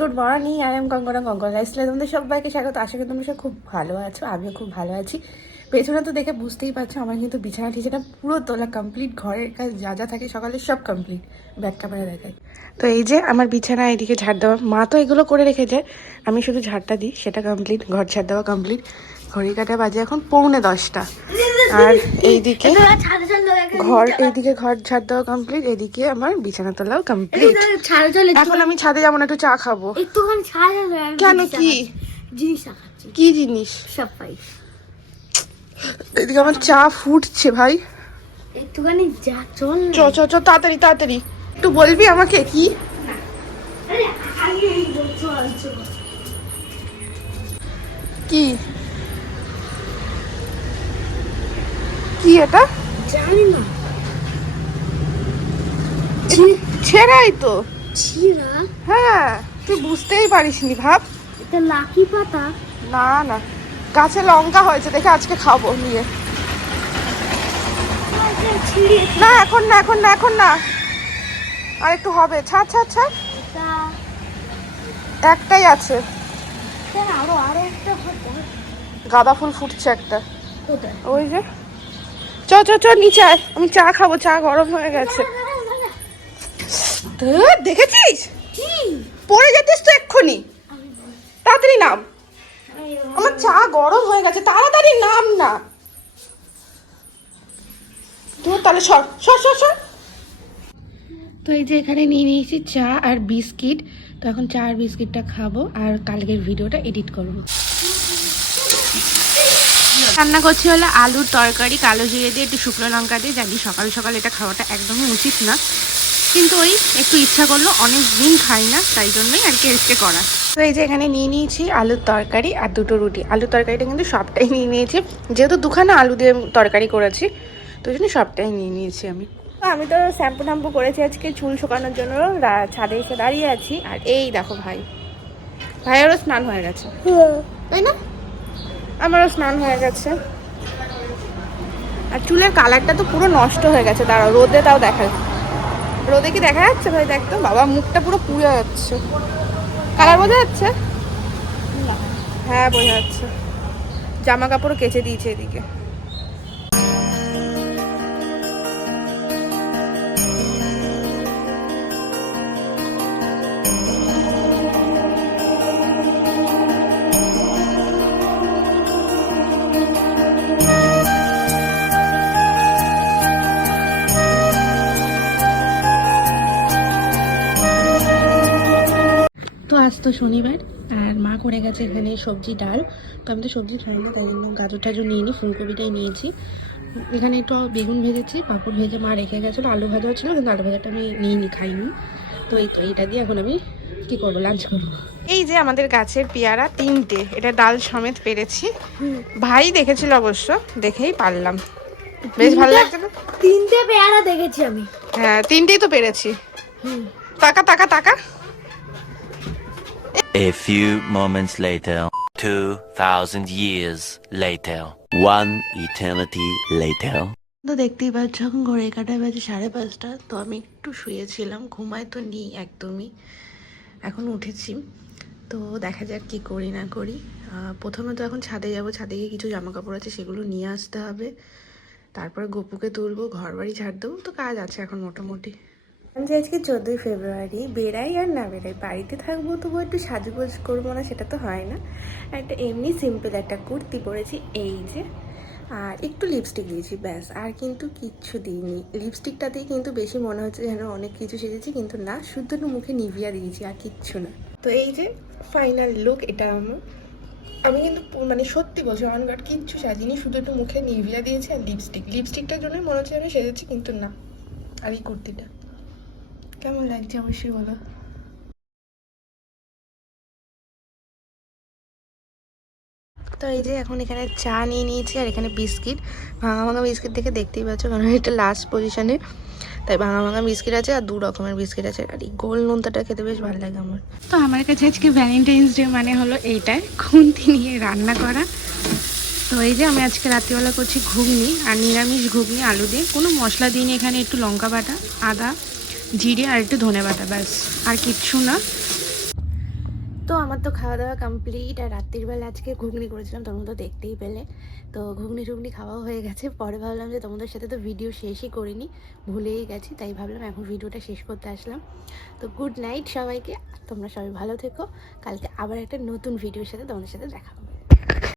Good morning, I am Konkona লাইফস্টাইলে তোমাদের সবাইকে স্বাগত। আশা করি তোমরা সব খুব ভালো আছো, আমিও খুব ভালো আছি। পেছনে তো দেখে বুঝতেই পারছো আমার কিন্তু বিছানা টিছানা পুরো তোলা কমপ্লিট, ঘরের কাজ যা যা থাকে সকালে সব কমপ্লিট। ব্যাক ক্যামেরা দেখাই। তো এই যে আমার বিছানা, এদিকে ঝাড় দেওয়া, মা তো এগুলো করে রেখেছে, আমি শুধু ঝাড়টা দিই, সেটা কমপ্লিট। ঘর ঝাড় দেওয়া কমপ্লিট। ঘড়ি কাটা বাজে এখন 9:45। আর এইদিকে ঘর ঝাড় দেওয়া কমপ্লিট, এদিকে আমার বিছানা তোলাও কমপ্লিট। এখন আমি ছাদে যাবো না, একটু চা খাবো। কেন, কি জিনিস কি জিনিস? এদিকে আমার চা ফুটছে ভাই। একটুখানি যা, চল চ চ চ, তাড়াতাড়ি তাড়াতাড়ি। একটু বলবি আমাকে কি? কি কি এটা? জানি না, ছেঁড়াই তো। ছিড়া? হ্যাঁ, তুই বুঝতেই পারিসনি, ভাব। এটা লাকি পাতা? না না, গাছে লঙ্কা হয়েছে দেখে আজকে খাবো নিয়ে। না এখন না, এখন না, এখন না, আর একটু হবে। ছাড় ছাড় ছাড়, একটাই আছে। আরো আরো একটা গাঁদা ফুল ফুটছে একটা, কোথায়? ওই যে। চ চ চ, নিচে আয়, আমি চা খাবো, চা গরম হয়ে গেছে। দেখেছিস পড়ে যেতিস তো এক্ষুনি। তাড়াতাড়ি নাম, আমার চা গরম হয়ে গেছে, তাড়াতাড়ি নাম না। তুই তাহলে সর সর সর সর। তো এই যে এখানে নিয়ে নিয়েছি চা আর বিস্কিট। তো এখন চা আর বিস্কিটটা খাবো আর কালকের ভিডিওটা এডিট করবো। রান্না করছি হলো আলুর তরকারি, কালো জিরে দিয়ে একটু শুকনো লঙ্কা দিয়ে। জানি সকাল সকাল এটা খাওয়াটা একদমই উচিত না, কিন্তু ওই একটু ইচ্ছা করলো, অনেক দিন খাই না, তাই জন্যই আর কি আজকে করা। তো এই যে এখানে নিয়ে নিয়েছি আলুর তরকারি আর দুটো রুটি। আলুর তরকারিটা কিন্তু সবটাই নিয়ে নিয়েছি, যেহেতু দুখানা আলু দিয়ে তরকারি করেছি, তো জন্য সবটাই নিয়ে নিয়েছি আমি। আমি তো শ্যাম্পু ট্যাম্পু করেছি আজকে চুল শুকানোর জন্য, ছাদে এসে দাঁড়িয়ে আছি। আর এই দেখো ভাইয়েরও স্নান হয়ে গেছে, তাই না? আমারও স্নান হয়ে গেছে। আর চুলের কালারটা তো পুরো নষ্ট হয়ে গেছে। দাঁড়াও, রোদে তাও দেখায়। রোদে কি দেখা যাচ্ছে ভাই? দেখতো বাবা, মুখটা পুরো পুড়ে যাচ্ছে। কালার বোঝা যাচ্ছে? হ্যাঁ বোঝা যাচ্ছে। জামা কাপড় কেচে দিয়েছে এদিকে। তো আজ তো শনিবার, আর মা করে গেছে এখানে সবজি ডাল। তো আমি তো সবজি খাই না, তাই জন্য গাজর টাজর নিয়ে নিই, ফুলকপিটাই নিয়েছি। এখানে একটু বেগুন ভেজেছি, পাঁপড় ভেজে মা রেখে গেছিলো, আলু ভাজা ছিল, কিন্তু আলু ভাজাটা আমি নিয়ে খাইনি। তো এইটা দিয়ে এখন আমি কি করবো, লাঞ্চ করবো। এই যে আমাদের গাছের পেয়ারা 3টে, এটা ডাল সমেত পেরেছি। ভাই দেখেছিল অবশ্য, দেখেই পারলাম। বেশ ভালো লাগছে না? 3টে পেয়ারা দেখেছি আমি। হ্যাঁ, 3টেই তো পেরেছি। টাকা টাকা টাকা। A few moments later, 2000 years later, one eternity later. তো দেখতেই পাচ্ছ এখন ঘড়ি কাটায় বাজে 5:30। তো আমি একটু শুয়েছিলাম, ঘুমায় তো নেই একদমই, এখন উঠেছি। তো দেখা যাক কি করি না করি। প্রথমে তো এখন ছাদে যাব, ছাদে গিয়ে কিছু জামা কাপড় আছে সেগুলো নিয়ে আসতে হবে, তারপরে গপুকে তুলবো, ঘর বাড়ি ঝাড় দেবো, তো কাজ আছে এখন মোটামুটি। যে আজকে 14ই ফেব্রুয়ারি, বেড়াই আর না বেড়াই, বাড়িতে থাকবো তবু একটু সাজগোজ করবো না, সেটা তো হয় না। একটা এমনি সিম্পল একটা কুর্তি পরেছি, এই যে, আর একটু লিপস্টিক দিয়েছি, ব্যাস। আর কিন্তু কিচ্ছু দিইনি। লিপস্টিকটাতেই কিন্তু বেশি মনে হচ্ছে যেন অনেক কিছু সেজেছি, কিন্তু না, শুধু একটু মুখে নিভিয়া দিয়েছি, আর কিচ্ছু না। তো এই যে ফাইনাল লুক এটা আমার। আমি কিন্তু মানে সত্যি বলছি, অনগার্ড কিচ্ছু সাজিনি, শুধু একটু মুখে নিভিয়া দিয়েছি আর লিপস্টিকটার জন্যই মনে হচ্ছে আমি সেজেছি, কিন্তু না। আর এই কুর্তিটা কেমন লাগছে অবশ্যই বলো। তো এই যে এখন এখানে চা নিয়ে নিয়েছি, আর এখানে বিস্কিট, ভাঙা ভাঙা বিস্কিট দেখে দেখতেই পাচ্ছ, কারণ এটা লাস্ট পজিশনে, তাই ভাঙা ভাঙা বিস্কিট আছে আর 2 রকমের বিস্কিট আছে। আর এই গোল নোনতাটা খেতে বেশ ভালো লাগে আমার। তো আমার কাছে আজকে ভ্যালেন্টাইন্স ডে মানে হলো এইটাই, খুন্তি নিয়ে রান্না করা। তো এই যে আমি আজকে রাত্রিবেলা করছি ঘুগনি, আর নিরামিষ ঘুগনি আলু দিয়ে, কোনো মশলা দিইনি। এখানে একটু লঙ্কা বাটা, আদা, জিরে আর একটু ধনে বাটা, ব্যাস, আর কিচ্ছু না। তো আমার তো খাওয়া দাওয়া কমপ্লিট, আর রাত্রিবেলা আজকে ঘুগনি করেছিলাম, তোমরা তো দেখতেই পেলে। তো ঘুগনি টুগনি খাওয়া হয়ে গেছে। পরে ভাবলাম যে তোমাদের সাথে তো ভিডিও শেষই করিনি, ভুলেই গেছি, তাই ভাবলাম এখন ভিডিওটা শেষ করতে আসলাম। তো গুড নাইট সবাইকে, তোমরা সবাই ভালো থেকো। কালকে আবার একটা নতুন ভিডিওর সাথে তোমাদের সাথে দেখা হবে।